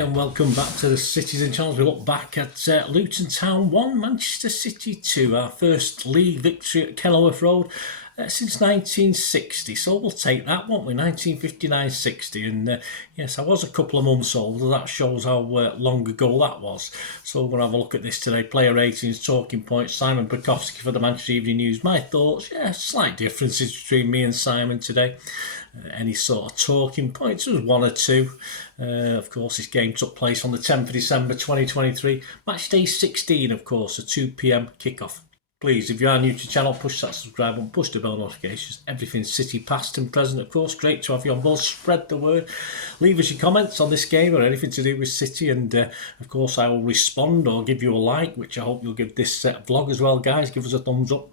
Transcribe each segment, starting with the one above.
and welcome back to the Cities and Channels. We look back at Luton Town 1, Manchester City 2, our first league victory at Kenilworth Road since 1960. So we'll take that, won't we? 1959-60. And yes, I was a couple of months old. That shows how long ago that was. So we're going to have a look at this today. Player ratings, talking points, Simon Bukowski for the Manchester Evening News. My thoughts, yeah, slight differences between me and Simon today. Any sort of talking points, there was one or two. Of course, this game took place on the 10th of December 2023. Match day 16, of course, a 2 p.m. kickoff. Please, if you are new to the channel, push that subscribe button, push the bell notifications. Everything City past and present, of course. Great to have you on board. Spread the word. Leave us your comments on this game or anything to do with City. And, of course, I will respond or give you a like, which I hope you'll give this vlog as well, guys. Give us a thumbs up.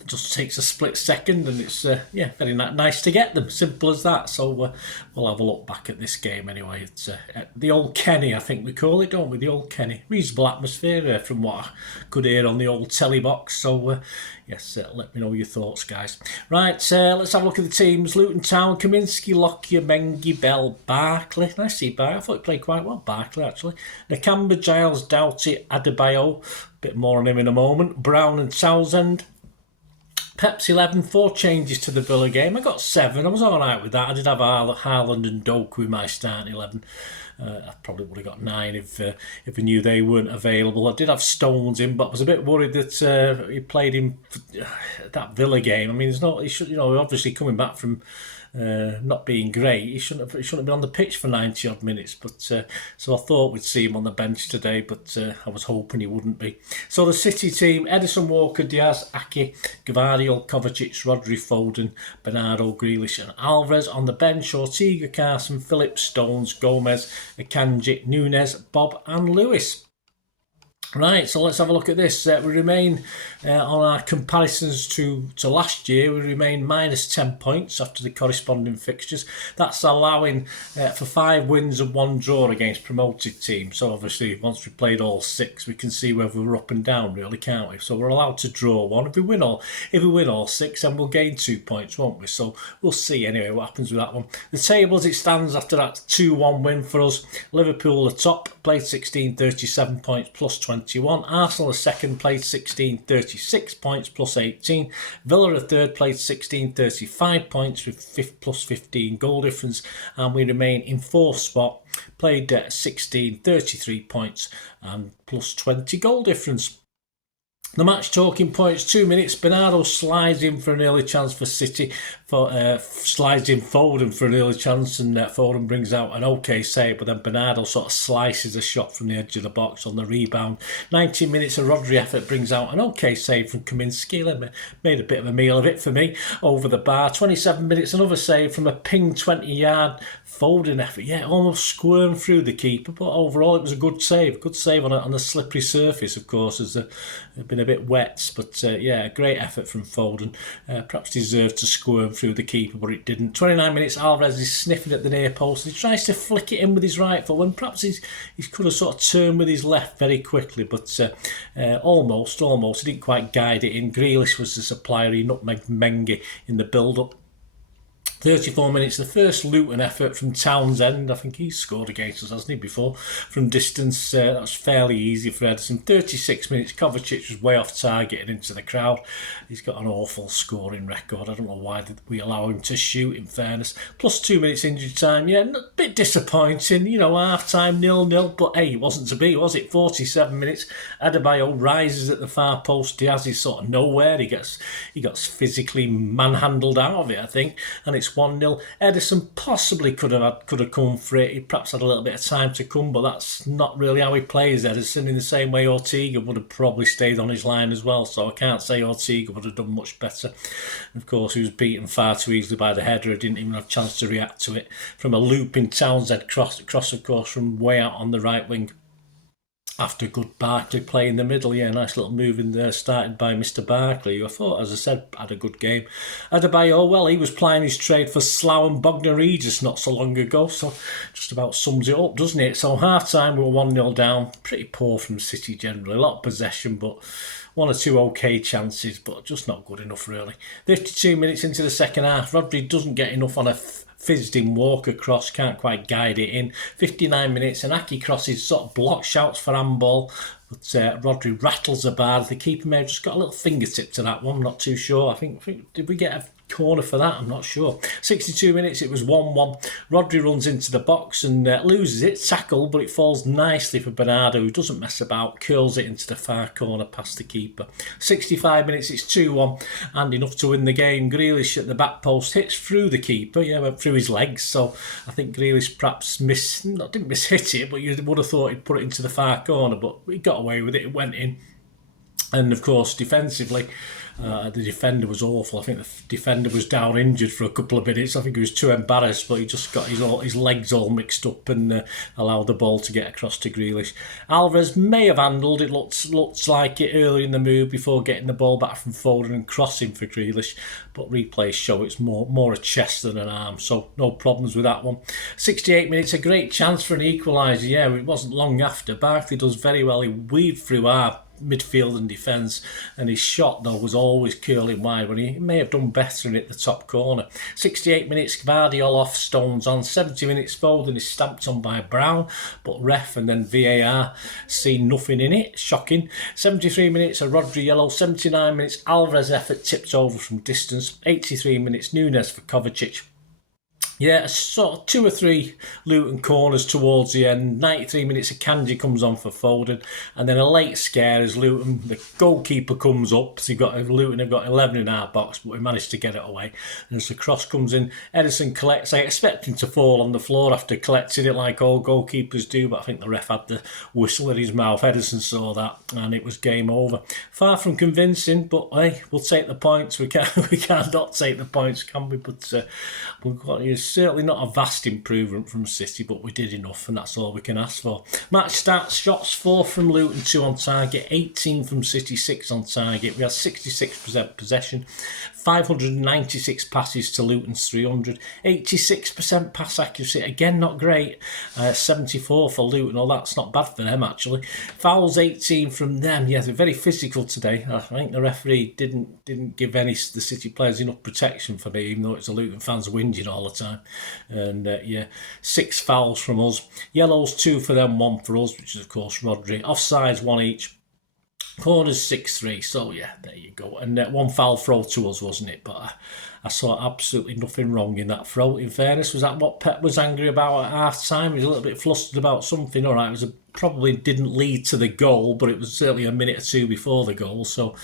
It just takes a split second and it's very nice to get them, simple as that. So we'll have a look back at this game anyway. It's the old Kenny, I think we call it, don't we? The old Kenny. Reasonable atmosphere from what I could hear on the old telly box. So yes, let me know your thoughts, guys. Right, let's have a look at the teams. Luton Town, Kaminski, Lockyer, Mengi, Bell, Barkley. Nice to see Barkley. I thought he played quite well, Barkley, actually. Nakamba, Giles, Doughty, Adebayo. Bit more on him in a moment. Brown and Townsend. Pep's 11, 4 changes to the Villa game. I got 7. I was all right with that. I did have Haaland and Doku in my starting 11. I probably would have got 9 if I knew they weren't available. I did have Stones in, but I was a bit worried that he played in that Villa game. I mean, he should, obviously coming back from not being great, he shouldn't have been on the pitch for 90 odd minutes. But so I thought we'd see him on the bench today, but I was hoping he wouldn't be. So the City team: Edison, Walker, Diaz, Ake, Gvardiol, Kovacic, Rodri, Foden, Bernardo, Grealish and Alvarez. On the bench: Ortega, Carson, Phillips, Stones, Gomez, Akanji, Nunes, Bob and Lewis. Right, so let's have a look at this. We remain on our comparisons to last year. We remain minus 10 points after the corresponding fixtures. That's allowing for 5 wins and 1 draw against promoted teams. So obviously, once we've played all 6, we can see whether we're up and down, really, can't we? So we're allowed to draw 1. If we win all 6, then we'll gain 2 points, won't we? So we'll see anyway what happens with that one. The table as it stands after that 2-1 win for us: Liverpool the top, played 16, 37 points plus 21. Arsenal a second, played 16, 36 points plus 18. Villa a third, played 16, 35 points with plus 15 goal difference. And we remain in 4th spot, played 16, 33 points and plus 20 goal difference. The match talking points: 2 minutes. Bernardo slides in for an early chance for City. Slides in Foden for an early chance, and Foden brings out an okay save, but then Bernardo sort of slices a shot from the edge of the box on the rebound. 19 minutes, a Rodri effort brings out an okay save from Kaminski. Made a bit of a meal of it for me over the bar. 27 minutes, another save from a ping 20-yard Foden effort. Yeah, almost squirmed through the keeper, but overall it was a good save. Good save on a slippery surface, of course, as it's been a bit wet, but yeah, a great effort from Foden. Perhaps deserved to squirm through the keeper, but it didn't. 29 minutes, Alvarez is sniffing at the near post. He tries to flick it in with his right foot when perhaps he could have sort of turned with his left very quickly, but almost. He didn't quite guide it in. Grealish was the supplier. He nutmegged Mengi in the build-up. 34 minutes, the first Luton effort from Townsend. I think he's scored against us, hasn't he, before? From distance, that was fairly easy for Edison. 36 minutes, Kovacic was way off target and into the crowd. He's got an awful scoring record. I don't know why we allow him to shoot, in fairness. Plus 2 minutes injury time. Yeah, a bit disappointing. Half-time 0-0. But hey, it wasn't to be, was it? 47 minutes, Adebayo rises at the far post. Diaz is sort of nowhere. He gets physically manhandled out of it, I think. And it's 1-0. Edison possibly could have come for it. He perhaps had a little bit of time to come, but that's not really how he plays, Edison. In the same way, Ortega would have probably stayed on his line as well, so I can't say Ortega would have done much better. And of course, he was beaten far too easily by the header. He didn't even have a chance to react to it. From a looping Townsend cross, of course, from way out on the right wing. After good Barkley play in the middle. Yeah, nice little move in there, started by Mr. Barkley, who I thought, as I said, had a good game. Adebayo, well, he was plying his trade for Slough and Bognor Regis not so long ago, so just about sums it up, doesn't it? So half-time, we were 1-0 down. Pretty poor from City generally. A lot of possession, but 1 or 2 okay chances, but just not good enough, really. 52 minutes into the second half, Rodri doesn't get enough on a fizzed in Walker cross, can't quite guide it in. 59 minutes, and Aki crosses, sort of block, shouts for handball, but Rodri rattles the bar. The keeper may have just got a little fingertip to that one, not too sure. I think did we get a corner for that? I'm not sure. 62 minutes, it was 1-1. Rodri runs into the box and loses it, tackle, but it falls nicely for Bernardo, who doesn't mess about, curls it into the far corner past the keeper. 65 minutes, it's 2-1, and enough to win the game. Grealish at the back post hits through the keeper, went through his legs, so I think Grealish perhaps didn't miss-hit it, but you would have thought he'd put it into the far corner, but he got away with it, it went in. And of course, defensively, the defender was awful. I think the defender was down injured for a couple of minutes. I think he was too embarrassed, but he just got his legs all mixed up and allowed the ball to get across to Grealish. Alvarez may have handled it, looked like it early in the move before getting the ball back from Foden and crossing for Grealish, but replays show it's more a chest than an arm, so no problems with that one. 68 minutes, a great chance for an equaliser. Yeah, it wasn't long after. Barkley does very well. He weaved through our midfield and defence, and his shot though was always curling wide when he may have done better in it the top corner. 68 minutes, Gvardiol off, Stones on. 70 minutes, Foden is stamped on by Brown, but ref and then VAR see nothing in it. Shocking. 73 minutes, a Rodri yellow. 79 minutes, Alvarez effort tipped over from distance. 83 minutes, Nunes for Kovacic. Yeah, sort of 2 or 3 Luton corners towards the end. 93 minutes, a Kanji comes on for Foden, and then a late scare as Luton, the goalkeeper comes up. So Luton have got 11 in our box, but we managed to get it away. And as the cross comes in, Ederson collects. I expect him to fall on the floor after collecting it like all goalkeepers do, but I think the ref had the whistle in his mouth. Ederson saw that, and it was game over. Far from convincing, but hey, we'll take the points. We can't not take the points, can we? But we've got certainly not a vast improvement from City, but we did enough, and that's all we can ask for. Match starts, shots 4 from Luton, 2 on target, 18 from City, 6 on target. We had 66% possession, 596 passes to Luton's 300, 86% pass accuracy, again not great, 74 for Luton. Oh, that's not bad for them actually. Fouls 18 from them. Yeah, they're very physical today. I think the referee didn't give the City players enough protection for me, even though it's the Luton fans whinging all the time. And 6 fouls from us. Yellows 2 for them, 1 for us, which is of course Rodri. Offsides 1 each. Corners 6-3, so yeah, there you go. And 1 foul throw to us, wasn't it? But I saw absolutely nothing wrong in that throw. In fairness, was that what Pep was angry about at half time? He was a little bit flustered about something. All right, probably didn't lead to the goal, but it was certainly a minute or 2 before the goal. So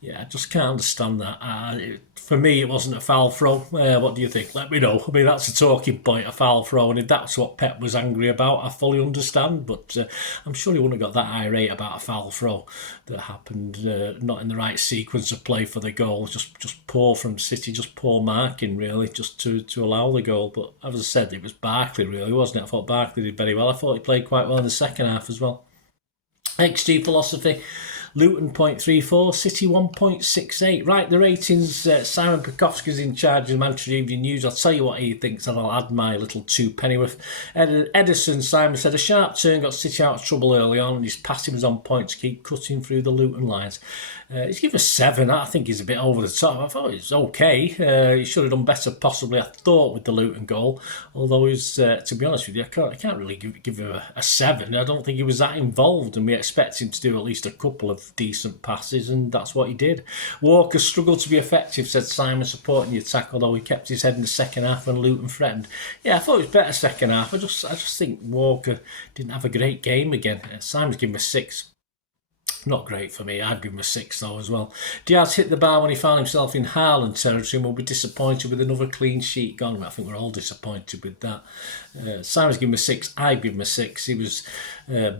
yeah, I just can't understand that. For me, it wasn't a foul throw. What do you think? Let me know. I mean, that's a talking point, a foul throw, and if that's what Pep was angry about, I fully understand. But I'm sure he wouldn't have got that irate about a foul throw that happened not in the right sequence of play for the goal. Just poor from City, just poor marking, really, just to allow the goal. But as I said, it was Barkley, really, wasn't it? I thought Barkley did very well. I thought he played quite well in the second half as well. XG philosophy. Luton 0.34, City 1.68. Right, the ratings. Simon Pekowski's in charge of the Manchester Evening News. I'll tell you what he thinks, and I'll add my little 2 pennyworth. Ederson, Simon said, a sharp turn got City out of trouble early on, and his passing was on point to keep cutting through the Luton lines. He's given a 7. I think he's a bit over the top. I thought it was okay. He should have done better, possibly, I thought, with the Luton goal. Although he's, to be honest with you, I can't really give him a 7. I don't think he was that involved, and we expect him to do at least a couple of decent passes, and that's what he did. Walker struggled to be effective, said Simon, supporting the attack, although he kept his head in the second half when Luton threatened. Yeah, I thought it was better second half. I just think Walker didn't have a great game again. Simon's given him a 6. Not great for me. I'd give him a 6 though as well. Diaz hit the bar when he found himself in Haaland territory and will be disappointed with another clean sheet gone. I think we're all disappointed with that. Simon's given him a 6. I'd give him a 6. He was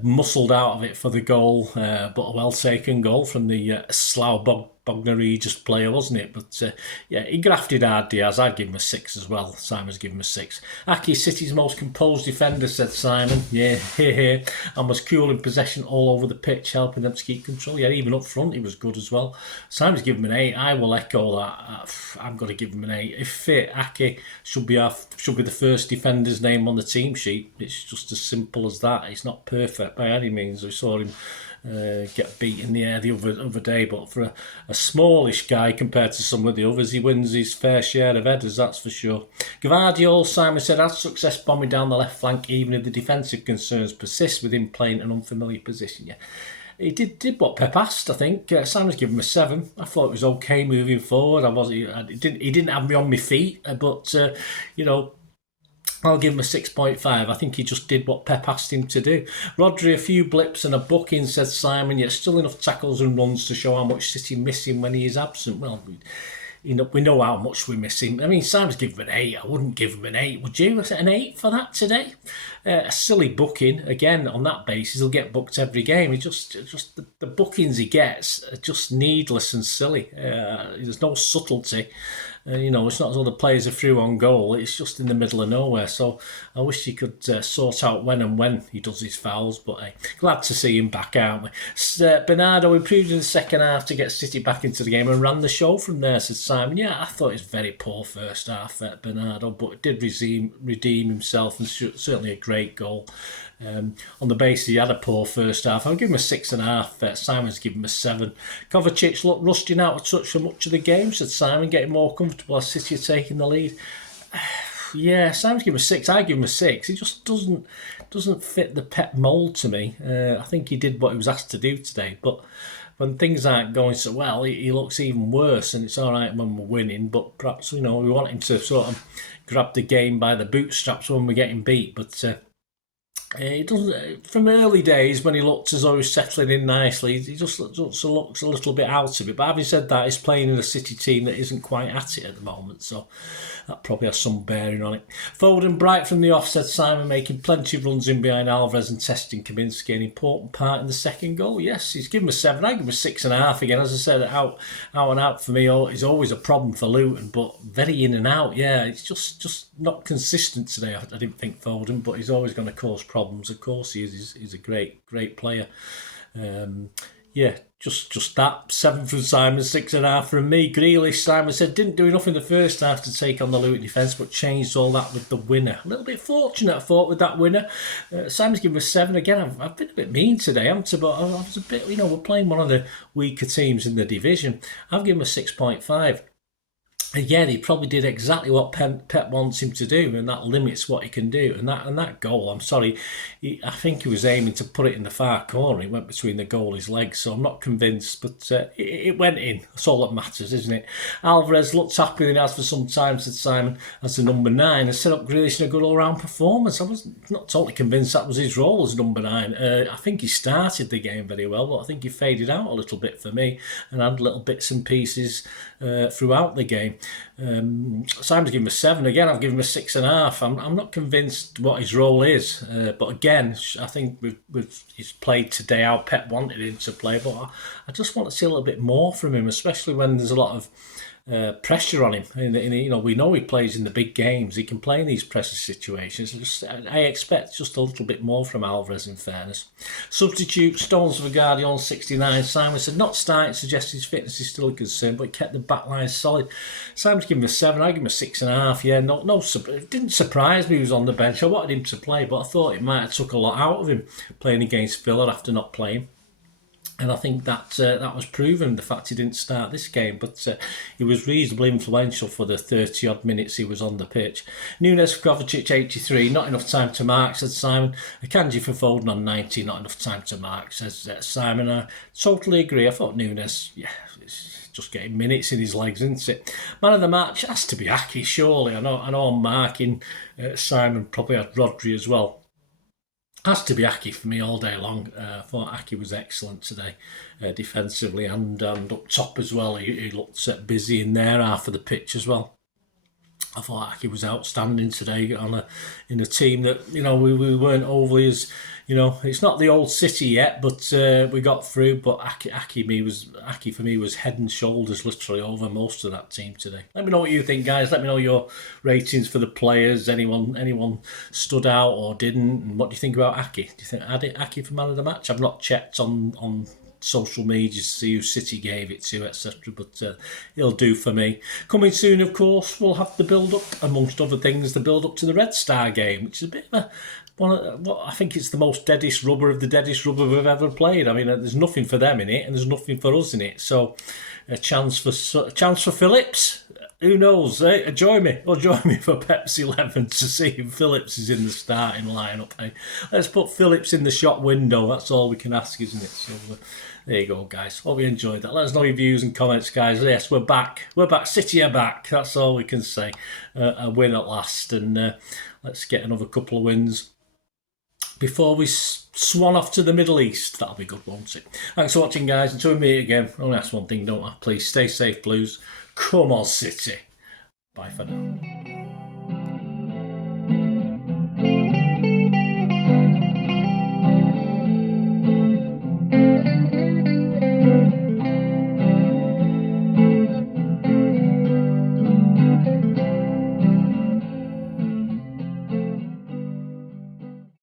muscled out of it for the goal, but a well taken goal from the Slough Bognor-Regis player, wasn't it? But yeah, he grafted hard, Diaz. I'd give him a 6 as well. Simon's given him a 6. Aki, City's most composed defender, said Simon. Yeah, and was cool in possession all over the pitch, helping them to keep control. Yeah, even up front he was good as well. Simon's given him an 8. I will echo that. I'm going to give him an 8. If fit, Aki should be the first defender's name on the team sheet. It's just as simple as that. He's not perfect by any means. We saw him get beat in the air the other day. But for a smallish guy compared to some of the others, he wins his fair share of headers, that's for sure. Gavardiol, Simon said, had success bombing down the left flank even if the defensive concerns persist with him playing an unfamiliar position. Yeah. He did what Pep asked, I think. Simon's given him a 7. I thought it was okay moving forward. He didn't have me on my feet, but I'll give him a 6.5. I think he just did what Pep asked him to do. Rodri, a few blips and a booking, said Simon, yet still enough tackles and runs to show how much City miss him when he is absent. Well, we know how much we miss him. I mean, Simon's given him an 8. I wouldn't give him an 8. Would you? Is it an 8 for that today? A silly booking. Again, on that basis, he'll get booked every game. He just the bookings he gets are just needless and silly. There's no subtlety. It's not as though the players are through on goal. It's just in the middle of nowhere. So I wish he could sort out when he does his fouls. But glad to see him back, aren't we? Bernardo improved in the second half to get City back into the game and ran the show from there, said Simon. Yeah, I thought it was very poor first half, Bernardo, but did redeem himself, and certainly a great goal. On the basis he had a poor first half, I'll give him a 6.5. Simon's given him a 7. Kovacic looked rusting out of touch for much of the game, said Simon, getting more comfortable as City are taking the lead. Yeah, Simon's given him a 6. I give him a 6. He just doesn't fit the Pep mould to me. I think he did what he was asked to do today, but when things aren't going so well, he looks even worse. And it's all right when we're winning, but perhaps we want him to sort of grab the game by the bootstraps when we're getting beat. But he doesn't. From early days when he looked as though he was settling in nicely, he just looks a little bit out of it. But having said that, he's playing in a City team that isn't quite at it at the moment, so that probably has some bearing on it. Foden bright from the offset, Simon making plenty of runs in behind Alvarez and testing Kaminsky, an important part in the second goal. Yes, he's given him a 7. I give him a 6.5 again. As I said, out and out for me is always a problem for Luton, but very in and out. Yeah, it's just not consistent today. I didn't think Foden, but he's always going to cause problems. Of course he is. He's a great player. Just that. 7 from Simon, 6.5 from me. Grealish, Simon said, didn't do enough in the first half to take on the Luton defence, but changed all that with the winner. A little bit fortunate, I thought, with that winner. Simon's given a 7 again. I've been a bit mean today, haven't I? But I was a bit, we're playing one of the weaker teams in the division. I've given him a 6.5. Again, he probably did exactly what Pep wants him to do, and that limits what he can do. And that goal, I'm sorry, I think he was aiming to put it in the far corner. It went between the goalie's legs, so I'm not convinced, but it went in. That's all that matters, isn't it? Alvarez looked happier than he has for some time, said Simon, as the number 9, and set up Grealish in a good all-round performance. I was not totally convinced that was his role as number 9. I think he started the game very well, but I think he faded out a little bit for me and had little bits and pieces throughout the game. Simon's given him a 7 again. I've given him a 6.5. I'm not convinced what his role is, but again, I think he's played today how Pep wanted him to play. But I just want to see a little bit more from him, especially when there's a lot of pressure on him. We know he plays in the big games. He can play in these pressure situations. I expect just a little bit more from Alvarez, in fairness. Substitute, Stones for Guardian, 69. Simon said, not starting, suggests his fitness is still a concern, but he kept the back line solid. Simon's given him a 7. I give him a 6.5. Yeah, it didn't surprise me he was on the bench. I wanted him to play, but I thought it might have took a lot out of him playing against Villa after not playing. And I think that was proven, the fact he didn't start this game. But he was reasonably influential for the 30-odd minutes he was on the pitch. Nunes for Kovacic, 83. Not enough time to mark, said Simon. Akanji for Foden on 90. Not enough time to mark, says Simon. I totally agree. I thought Nunes, it's just getting minutes in his legs, isn't it? Man of the match has to be Aki, surely. I know I'm marking Simon, probably had Rodri as well. Has to be Aki for me all day long. I thought Aki was excellent today, defensively and up top as well. He looked busy in their half of the pitch as well. I thought Aki was outstanding today in a team that we weren't overly as it's not the old City yet, but we got through. But Aki for me was head and shoulders literally over most of that team today. Let me know what you think, guys. Let me know your ratings for the players. Anyone stood out or didn't, and what do you think about Aki? Do you think Aki for man of the match? I've not checked on social media to see who City gave it to, etc. But it'll do for me. Coming soon, of course, we'll have the build-up, amongst other things, the build-up to the Red Star game, which is a bit of what I think it's the most deadest rubber of the deadest rubber we've ever played. I mean, there's nothing for them in it, and there's nothing for us in it. So, a chance for Phillips. Who knows? Eh? Join me for Pepsi 11 to see if Phillips is in the starting lineup. Eh? Let's put Phillips in the shop window. That's all we can ask, isn't it? So there you go, guys. Hope you enjoyed that. Let us know your views and comments, guys. Yes, we're back. We're back. City are back. That's all we can say. A win at last, and let's get another couple of wins before we swan off to the Middle East. That'll be good, won't it? Thanks for watching, guys. Until we meet again, I only ask one thing, don't I? Please stay safe, Blues. Come on, City. Bye for now.